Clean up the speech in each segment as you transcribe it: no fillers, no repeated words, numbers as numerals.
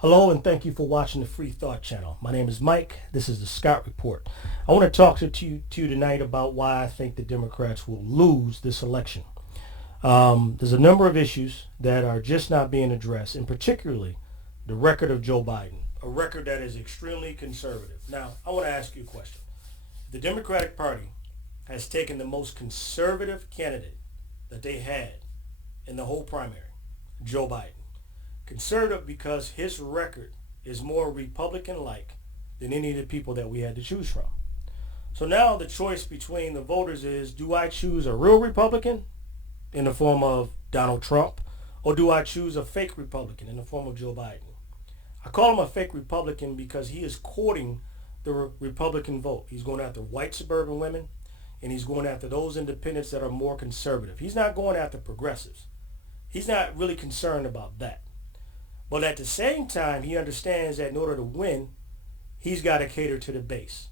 Hello and thank you for watching the Free Thought Channel. My name is Mike. This is the Scott Report. I want to talk to you tonight about why I think the Democrats will lose this election. There's a number of issues that are just not being addressed, and particularly the record of Joe Biden, a record that is extremely conservative. Now, I want to ask you a question. The Democratic Party has taken the most conservative candidate that they had in the whole primary, Joe Biden. Conservative because his record is more Republican-like than any of the people that we had to choose from. So now the choice between the voters is, do I choose a real Republican in the form of Donald Trump, or do I choose a fake Republican in the form of Joe Biden? I call him a fake Republican because he is courting the Republican vote. He's going after white suburban women, and he's going after those independents that are more conservative. He's not going after progressives. He's not really concerned about that. But at the same time, he understands that in order to win, he's got to cater to the base.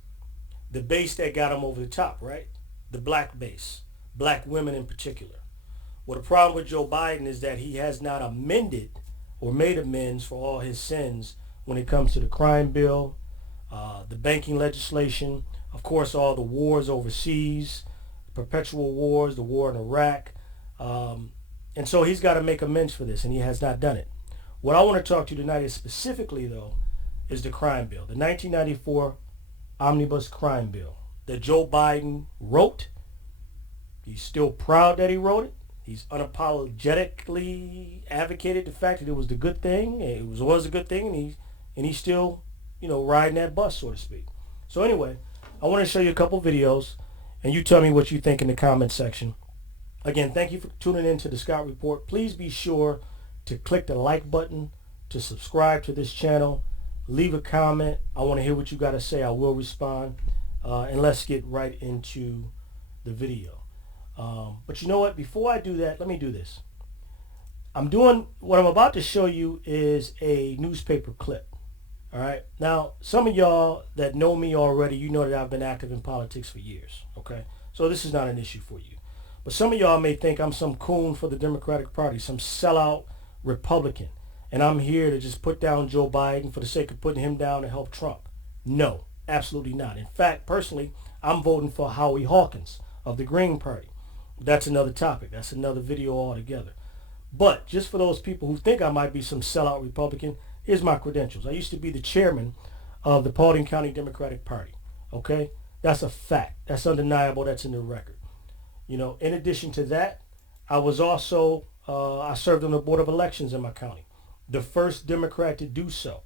The base that got him over the top, right? The black base, black women in particular. Well, the problem with Joe Biden is that he has not amended or made amends for all his sins when it comes to the crime bill, the banking legislation, of course, all the wars overseas, perpetual wars, the war in Iraq. And so he's got to make amends for this, and he has not done it. What I want to talk to you tonight is specifically, though, is the crime bill, the 1994 Omnibus Crime Bill that Joe Biden wrote. He's still proud that he wrote it. He's unapologetically advocated the fact that it was the good thing. It was a good thing, and he's still, riding that bus, so to speak. So anyway, I want to show you a couple videos, and you tell me what you think in the comment section. Again, thank you for tuning in to the Scott Report. Please be sure to click the like button, to subscribe to this channel, leave a comment. I want to hear what you got to say. I will respond, and let's get right into the video. But you know what? Before I do that, let me do this. What I'm about to show you is a newspaper clip. All right. Now, some of y'all that know me already, you know that I've been active in politics for years. Okay. So this is not an issue for you. But some of y'all may think I'm some coon for the Democratic Party, some sellout Republican, and I'm here to just put down Joe Biden for the sake of putting him down to help Trump. No, absolutely not. In fact, personally, I'm voting for Howie Hawkins of the Green Party. That's another topic. That's another video altogether. But just for those people who think I might be some sellout Republican, here's my credentials. I used to be the chairman of the Paulding County Democratic Party. Okay? That's a fact. That's undeniable. That's in the record. In addition to that, I was also I served on the Board of Elections in my county, the first Democrat to do so.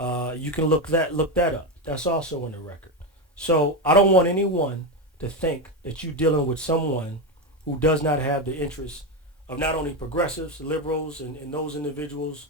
You can look that up. That's also in the record. So I don't want anyone to think that you're dealing with someone who does not have the interests of not only progressives, liberals, and those individuals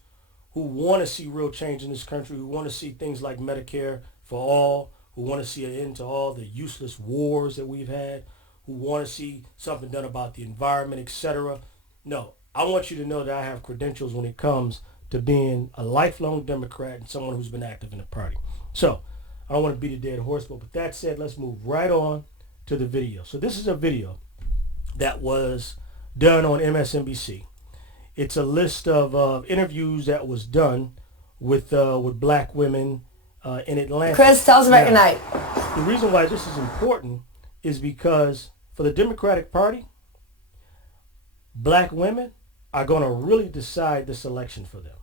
who want to see real change in this country, who want to see things like Medicare for all, who want to see an end to all the useless wars that we've had, who want to see something done about the environment, etc. No. I want you to know that I have credentials when it comes to being a lifelong Democrat and someone who's been active in the party. So, I don't want to beat a dead horse, but with that said, let's move right on to the video. So this is a video that was done on MSNBC. It's a list of interviews that was done with black women in Atlanta. Chris, tell us about your night. The reason why this is important is because for the Democratic Party, black women are going to really decide this election for them.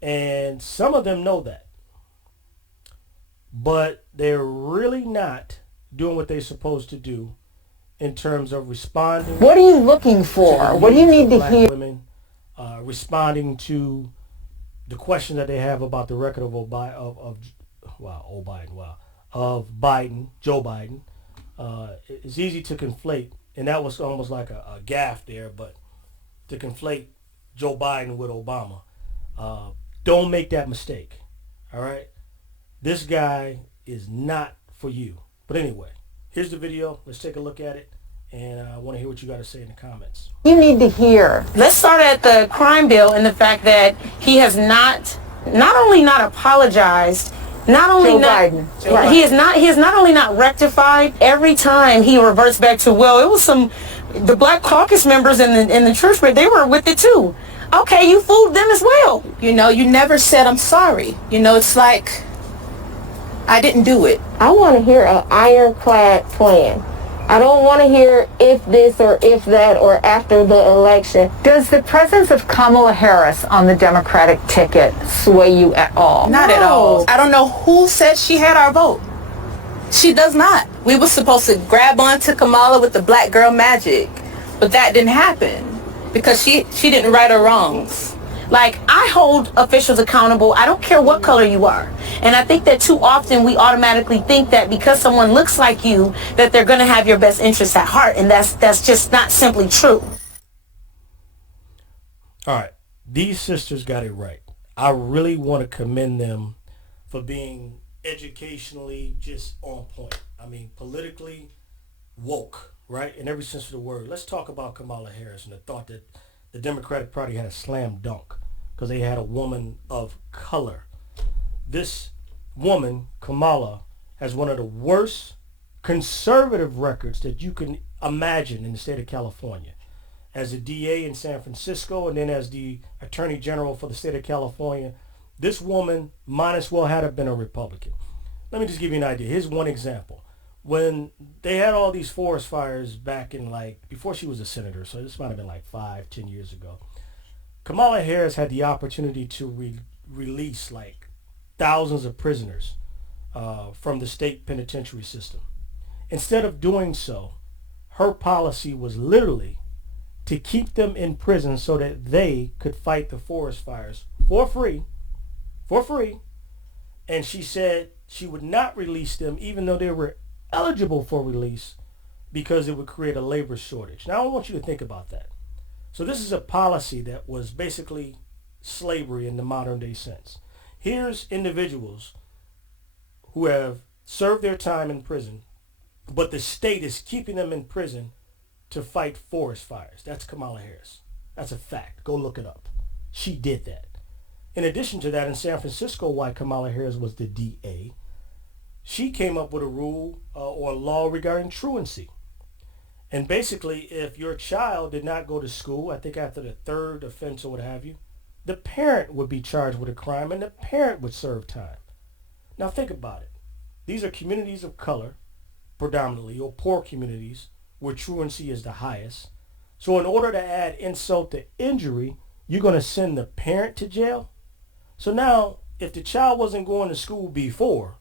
And some of them know that. But they're really not doing what they're supposed to do in terms of responding. What are you looking for? What do you need to hear? Women responding to the question that they have about the record of Biden, Joe Biden. It's easy to conflate, and that was almost like a gaffe there, but to conflate Joe Biden with Obama. Don't make that mistake, all right? This guy is not for you. But anyway, here's the video. Let's take a look at it, and I want to hear what you got to say in the comments. You need to hear. Let's start at the crime bill and the fact that he has not only not apologized, not only Joe not Biden. Right. he has not only not rectified. Every time he reverts back to, well, it was the Black Caucus members in the church, but they were with it too. okay, you fooled them as well. You know, you never said I'm sorry. You know, it's like I didn't do it. I want to hear an ironclad plan. I don't want to hear if this or if that or after the election. Does the presence of Kamala Harris on the Democratic ticket sway you at all? Not at all. I don't know who said she had our vote. She does not. We were supposed to grab onto Kamala with the black girl magic, but that didn't happen because she didn't right her wrongs. Like, I hold officials accountable. I don't care what color you are. And I think that too often we automatically think that because someone looks like you, that they're going to have your best interests at heart. And that's just not simply true. All right. These sisters got it right. I really want to commend them for being educationally just on point. I mean, politically woke, right? In every sense of the word. Let's talk about Kamala Harris and the thought that the Democratic Party had a slam dunk because they had a woman of color. This woman, Kamala, has one of the worst conservative records that you can imagine in the state of California. As a DA in San Francisco and then as the Attorney General for the state of California, this woman might as well have been a Republican. Let me just give you an idea. Here's one example. When they had all these forest fires back in before she was a senator, so this might have been 5-10 years ago, Kamala Harris had the opportunity to release thousands of prisoners from the state penitentiary system. Instead of doing so, her policy was literally to keep them in prison so that they could fight the forest fires for free, and she said she would not release them even though they were eligible for release because it would create a labor shortage. Now I want you to think about that. So this is a policy that was basically slavery in the modern day sense. Here's individuals who have served their time in prison, but the state is keeping them in prison to fight forest fires. That's Kamala Harris. That's a fact. Go look it up. She did that. In addition to that, in San Francisco, while Kamala Harris was the DA, she came up with a rule or a law regarding truancy. And basically, if your child did not go to school, I think after the third offense or what have you, the parent would be charged with a crime and the parent would serve time. Now think about it. These are communities of color, predominantly, or poor communities where truancy is the highest. So in order to add insult to injury, you're going to send the parent to jail? So now, if the child wasn't going to school before,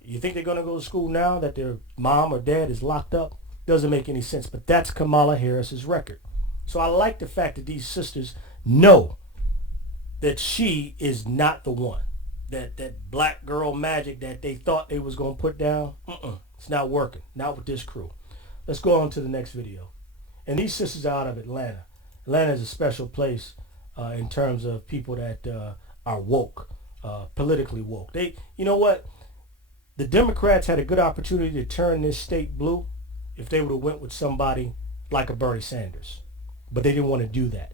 you think they're going to go to school now that their mom or dad is locked up? Doesn't make any sense. But that's Kamala Harris's record. So I like the fact that these sisters know that she is not the one. That black girl magic that they thought they was going to put down, it's not working. Not with this crew. Let's go on to the next video. And these sisters are out of Atlanta. Atlanta is a special place in terms of people that are woke, politically woke. You know what? The Democrats had a good opportunity to turn this state blue if they would have went with somebody like a Bernie Sanders. But they didn't want to do that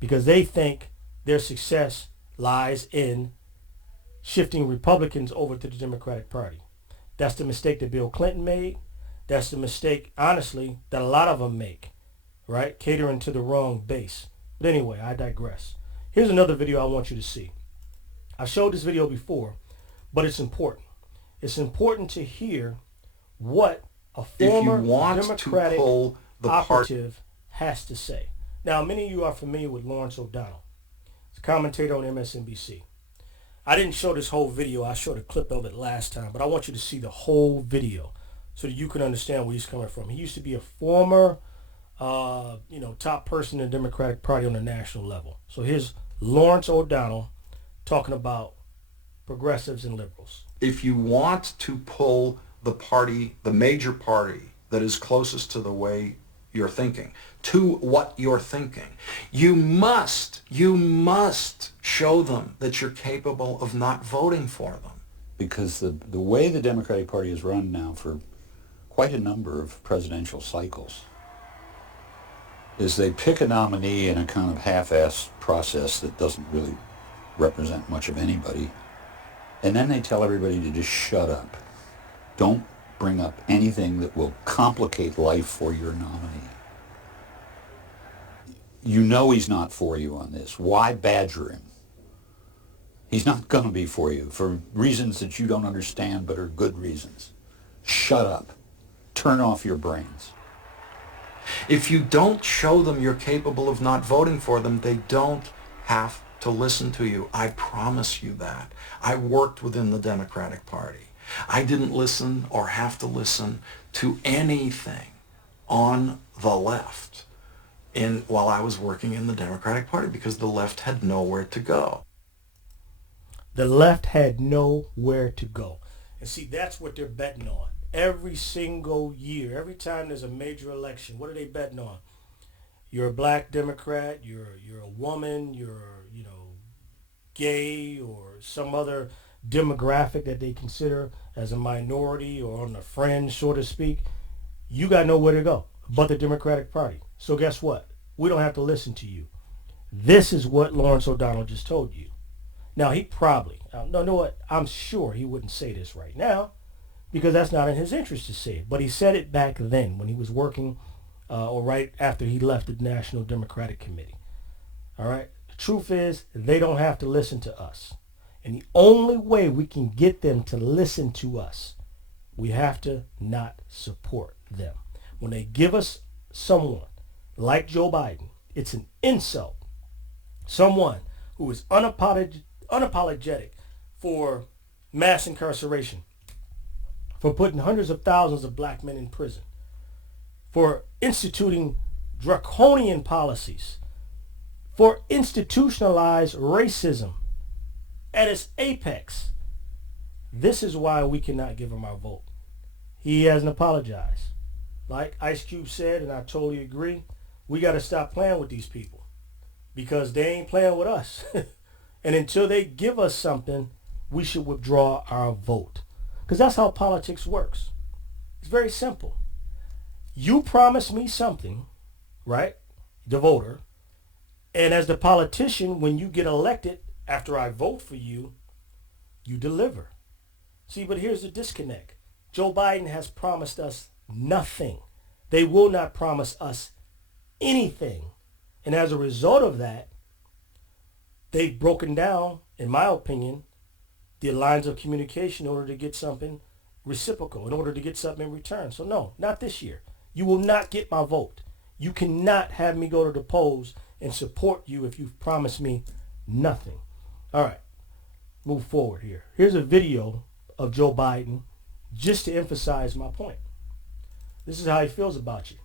because they think their success lies in shifting Republicans over to the Democratic Party. That's the mistake that Bill Clinton made. That's the mistake, honestly, that a lot of them make, right? Catering to the wrong base. But anyway, I digress. Here's another video I want you to see. I showed this video before, but it's important. It's important to hear what a former Democratic operative has to say. Now, many of you are familiar with Lawrence O'Donnell. He's a commentator on MSNBC. I didn't show this whole video. I showed a clip of it last time, but I want you to see the whole video so that you can understand where he's coming from. He used to be a former, top person in the Democratic Party on the national level. So here's Lawrence O'Donnell talking about progressives and liberals. If you want to pull the party, the major party that is closest to the way you're thinking, to what you're thinking, you must show them that you're capable of not voting for them. Because the way the Democratic Party is run now for quite a number of presidential cycles is they pick a nominee in a kind of half-assed process that doesn't really represent much of anybody, and then they tell everybody to just shut up. Don't bring up anything that will complicate life for your nominee. You know he's not for you on this. Why badger him? He's not going to be for you for reasons that you don't understand but are good reasons. Shut up. Turn off your brains. If you don't show them you're capable of not voting for them, they don't have to listen to you. I promise you that. I worked within the Democratic Party. I didn't listen or have to listen to anything on the left while I was working in the Democratic Party because the left had nowhere to go. The left had nowhere to go. And see, that's what they're betting on. Every single year, every time there's a major election, what are they betting on? You're a black Democrat, you're a woman, you're, gay or some other demographic that they consider as a minority or on the fringe, so to speak. You got nowhere to go but the Democratic Party. So guess what? We don't have to listen to you. This is what Lawrence O'Donnell just told you. Now, he probably, know what? I'm sure he wouldn't say this right now because that's not in his interest to say it. But he said it back then when he was working or right after he left the National Democratic Committee. All right? The truth is they don't have to listen to us. And the only way we can get them to listen to us, we have to not support them. When they give us someone like Joe Biden, it's an insult. Someone who is unapologetic for mass incarceration, for putting hundreds of thousands of black men in prison, for instituting draconian policies, for institutionalized racism at its apex. This is why we cannot give him our vote. He hasn't apologized. Like Ice Cube said, and I totally agree, we got to stop playing with these people because they ain't playing with us. And until they give us something, we should withdraw our vote. Because that's how politics works. It's very simple. You promise me something, right? The voter. And as the politician, when you get elected, after I vote for you, you deliver. See, but here's the disconnect. Joe Biden has promised us nothing. They will not promise us anything. And as a result of that, they've broken down, in my opinion, the lines of communication in order to get something reciprocal, in order to get something in return. So no, not this year. You will not get my vote. You cannot have me go to the polls and support you if you've promised me nothing. All right, move forward here. Here's a video of Joe Biden just to emphasize my point. This is how he feels about you.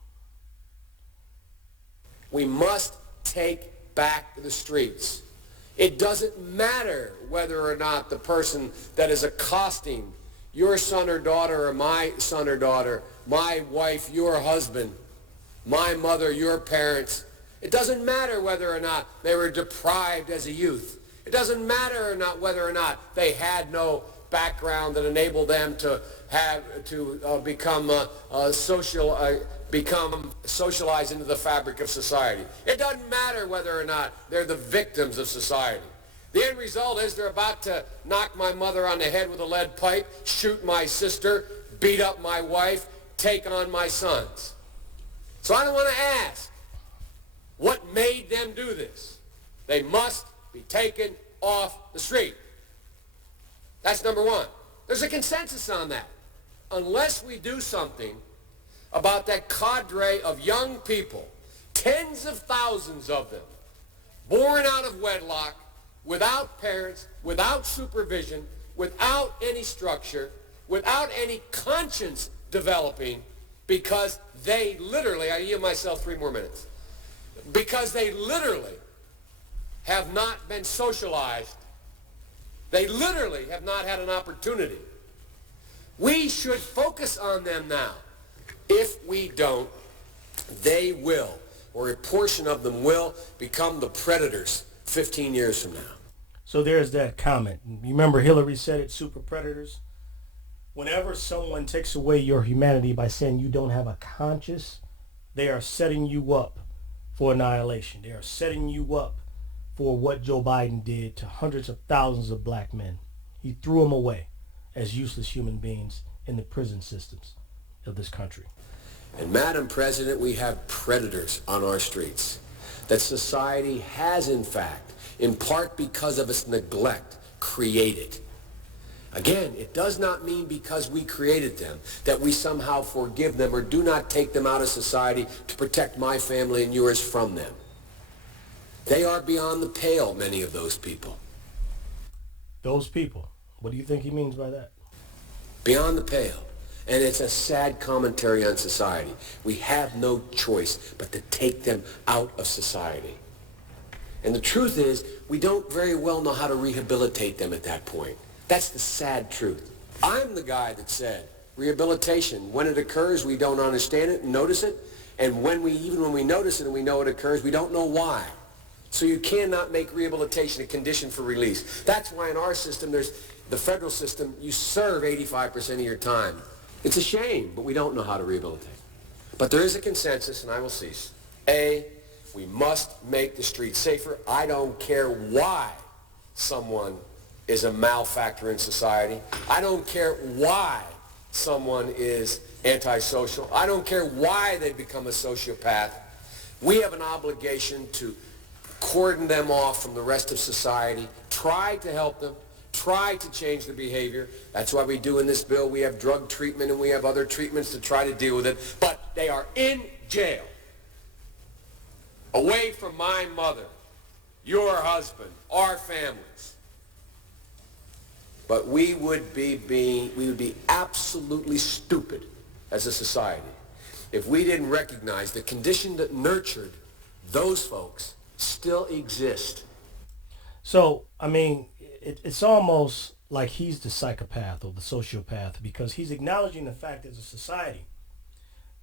We must take back the streets. It doesn't matter whether or not the person that is accosting your son or daughter or my son or daughter, my wife, your husband, my mother, your parents. It doesn't matter whether or not they were deprived as a youth. It doesn't matter or not whether or not they had no background that enabled them to become socialized into the fabric of society. It doesn't matter whether or not they're the victims of society. The end result is they're about to knock my mother on the head with a lead pipe, shoot my sister, beat up my wife, take on my sons. So I don't want to ask what made them do this. They must be taken off the street. That's number one. There's a consensus on that. Unless we do something about that cadre of young people, tens of thousands of them, born out of wedlock, without parents, without supervision, without any structure, without any conscience developing, because they literally, I yield myself 3 more minutes, because they literally have not been socialized. They literally have not had an opportunity. We should focus on them now. If we don't, they will, or a portion of them will, become the predators 15 years from now. So there's that comment. You remember Hillary said it, super predators? Whenever someone takes away your humanity by saying you don't have a conscience, they are setting you up for annihilation. They are setting you up for what Joe Biden did to hundreds of thousands of black men. He threw them away as useless human beings in the prison systems of this country. And Madam President, we have predators on our streets. that society has, in fact, in part because of its neglect, created. Again, it does not mean because we created them that we somehow forgive them or do not take them out of society to protect my family and yours from them. They are beyond the pale, many of those people. Those people. What do you think he means by that? Beyond the pale. And it's a sad commentary on society. We have no choice but to take them out of society. And the truth is, we don't very well know how to rehabilitate them at that point. That's the sad truth. I'm the guy that said rehabilitation, when it occurs, we don't understand it and notice it. And even when we notice it and we know it occurs, we don't know why. So you cannot make rehabilitation a condition for release. That's why in our system, the federal system, you serve 85% of your time. It's a shame, but we don't know how to rehabilitate. But there is a consensus, and I will cease. A, we must make the streets safer. I don't care why someone is a malefactor in society. I don't care why someone is antisocial. I don't care why they become a sociopath. We have an obligation to cordon them off from the rest of society, try to help them, try to change their behavior. That's why we do in this bill. We have drug treatment and we have other treatments to try to deal with it. But they are in jail, away from my mother, your husband, our families. But we would be absolutely stupid as a society if we didn't recognize the condition that nurtured those folks still exist. So, I mean, it's almost like he's the psychopath or the sociopath, because he's acknowledging the fact as a society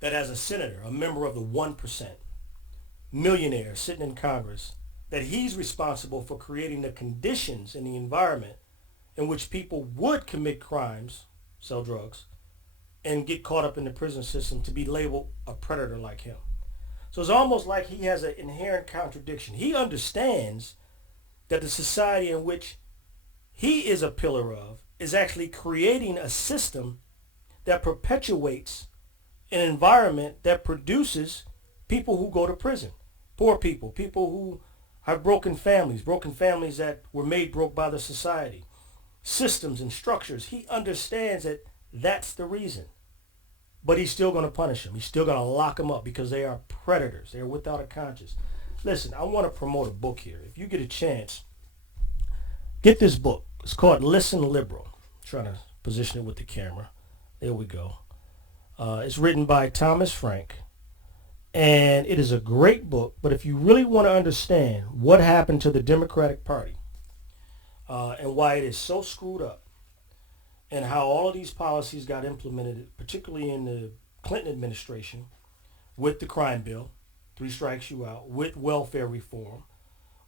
that as a senator, a member of the 1%, millionaire sitting in Congress, that he's responsible for creating the conditions in the environment in which people would commit crimes, sell drugs, and get caught up in the prison system to be labeled a predator like him. So it's almost like he has an inherent contradiction. He understands that the society in which he is a pillar of is actually creating a system that perpetuates an environment that produces people who go to prison, poor people, people who have broken families that were made broke by the society, systems and structures. He understands that that's the reason. But he's still going to punish them. He's still going to lock them up because they are predators. They're without a conscience. Listen, I want to promote a book here. If you get a chance, get this book. It's called Listen Liberal. I'm trying to position it with the camera. There we go. It's written by Thomas Frank. And it is a great book. But if you really want to understand what happened to the Democratic Party and why it is so screwed up, and how all of these policies got implemented, particularly in the Clinton administration, with the crime bill, 3 strikes you out, with welfare reform,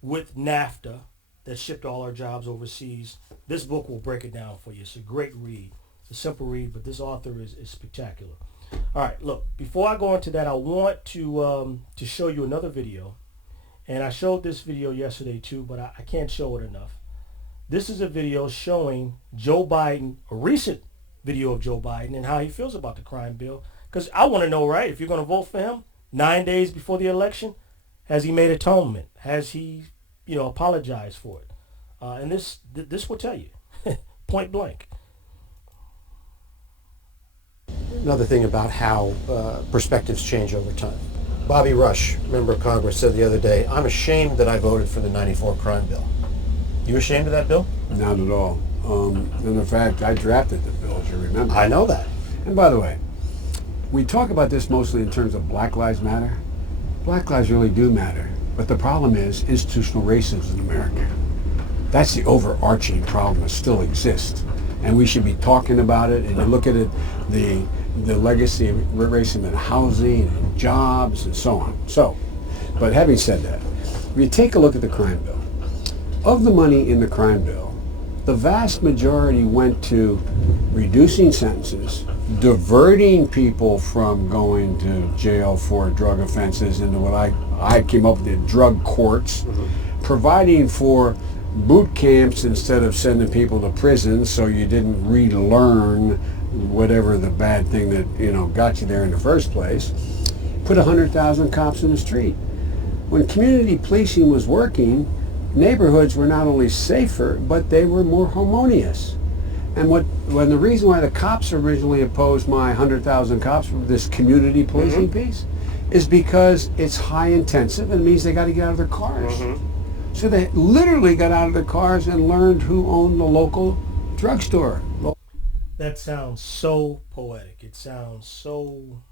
with NAFTA that shipped all our jobs overseas. This book will break it down for you. It's a great read. It's a simple read, but this author is spectacular. All right, look, before I go into that, I want to show you another video. And I showed this video yesterday too, but I can't show it enough. This is a video showing Joe Biden, a recent video of Joe Biden, and how he feels about the crime bill. Because I want to know, right, if you're going to vote for him 9 days before the election, has he made atonement? Has he, apologized for it? And this will tell you, point blank. Another thing about how perspectives change over time. Bobby Rush, member of Congress, said the other day, "I'm ashamed that I voted for the '94 crime bill." You ashamed of that bill? Not at all. And in fact, I drafted the bill, as you remember. I know that. And by the way, we talk about this mostly in terms of Black Lives Matter. Black lives really do matter. But the problem is institutional racism in America. That's the overarching problem that still exists. And we should be talking about it. And you look at it, the legacy of racism in housing and jobs and so on. But having said that, if you take a look at the crime bill, of the money in the crime bill, the vast majority went to reducing sentences, diverting people from going to jail for drug offenses into what I came up with, the drug courts, providing for boot camps instead of sending people to prison so you didn't relearn whatever the bad thing that got you there in the first place. Put 100,000 cops in the street. When community policing was working, neighborhoods were not only safer, but they were more harmonious. And when the reason why the cops originally opposed my 100,000 cops for this community policing piece is because it's high intensive and it means they got to get out of their cars. So they literally got out of their cars and learned who owned the local drugstore. That sounds so poetic. It sounds so,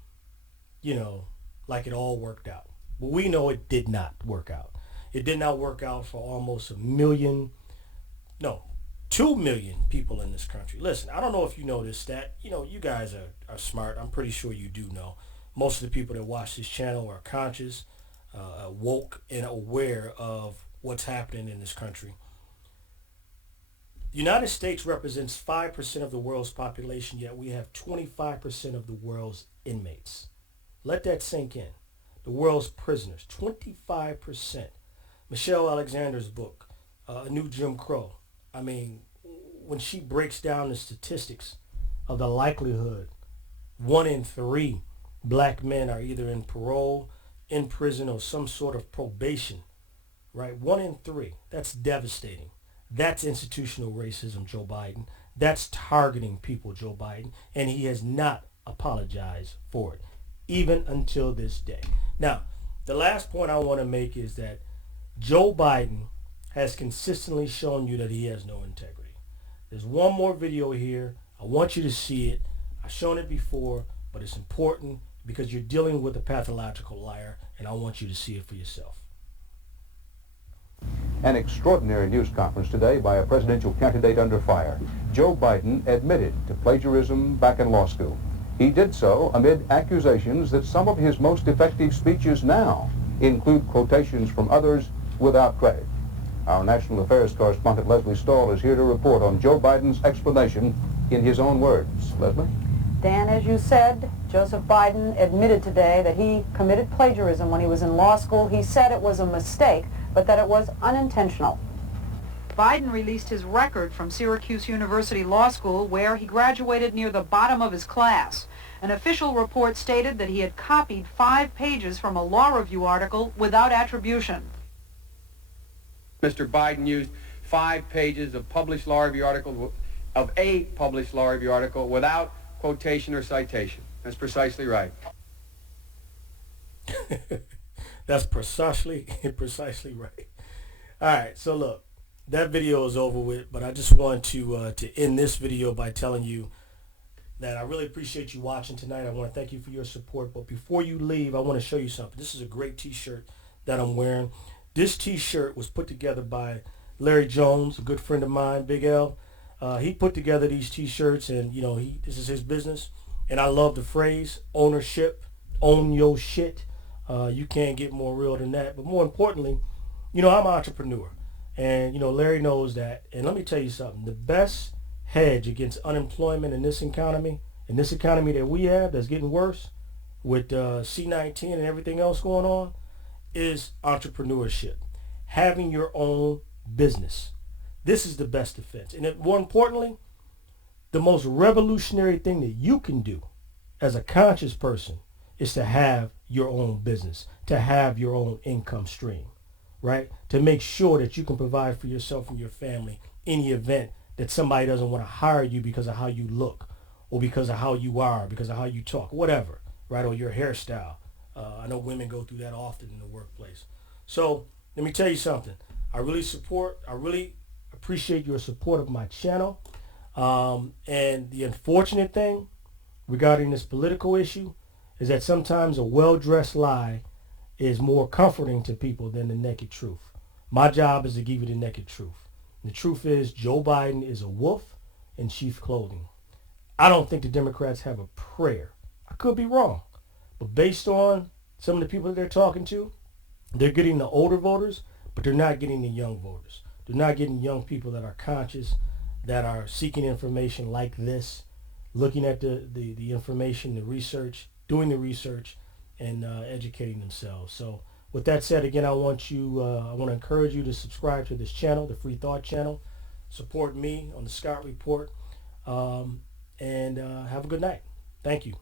like it all worked out. But we know it did not work out. It did not work out for almost 2 million people in this country. Listen, I don't know if you know this stat. You guys are smart. I'm pretty sure you do know. Most of the people that watch this channel are conscious, woke, and aware of what's happening in this country. The United States represents 5% of the world's population, yet we have 25% of the world's inmates. Let that sink in. The world's prisoners, 25%. Michelle Alexander's book, A New Jim Crow. I mean, when she breaks down the statistics of the likelihood 1 in 3 black men are either in parole, in prison, or some sort of probation, right? 1 in 3. That's devastating. That's institutional racism, Joe Biden. That's targeting people, Joe Biden. And he has not apologized for it, even until this day. Now, the last point I want to make is that Joe Biden has consistently shown you that he has no integrity. There's one more video here. I want you to see it. I've shown it before, but it's important because you're dealing with a pathological liar, and I want you to see it for yourself. An extraordinary news conference today by a presidential candidate under fire. Joe Biden admitted to plagiarism back in law school. He did so amid accusations that some of his most effective speeches now include quotations from others without credit. Our national affairs correspondent Leslie Stahl is here to report on Joe Biden's explanation in his own words. Leslie? Dan, as you said, Joseph Biden admitted today that he committed plagiarism when he was in law school. He said it was a mistake, but that it was unintentional. Biden released his record from Syracuse University Law School, where he graduated near the bottom of his class. An official report stated that he had copied 5 pages from a law review article without attribution. Mr. Biden used 5 pages of published law review article, of a published law review article without quotation or citation. That's precisely right. That's precisely right. All right, so look, that video is over with, but I just want to end this video by telling you that I really appreciate you watching tonight. I want to thank you for your support, but before you leave, I want to show you something. This is a great t-shirt that I'm wearing. This t-shirt was put together by Larry Jones, a good friend of mine, Big L. He put together these t-shirts, and this is his business. And I love the phrase ownership, own your shit. You can't get more real than that. But more importantly, I'm an entrepreneur, and Larry knows that. And let me tell you something: the best hedge against unemployment in this economy that we have, that's getting worse with C-19 and everything else going on, is entrepreneurship, having your own business. This is the best defense. And more importantly, the most revolutionary thing that you can do as a conscious person is to have your own business, to have your own income stream, right? To make sure that you can provide for yourself and your family in the event that somebody doesn't want to hire you because of how you look, or because of how you are, because of how you talk, whatever, right? Or your hairstyle. I know women go through that often in the workplace. So let me tell you something. I really appreciate your support of my channel. And the unfortunate thing regarding this political issue is that sometimes a well-dressed lie is more comforting to people than the naked truth. My job is to give you the naked truth. And the truth is Joe Biden is a wolf in sheep's clothing. I don't think the Democrats have a prayer. I could be wrong. But based on some of the people that they're talking to, they're getting the older voters, but they're not getting the young voters. They're not getting young people that are conscious, that are seeking information like this, looking at the information, the research, doing the research, and educating themselves. So with that said, again, I want to encourage you to subscribe to this channel, the Free Thought channel. Support me on the Scott Report, and have a good night. Thank you.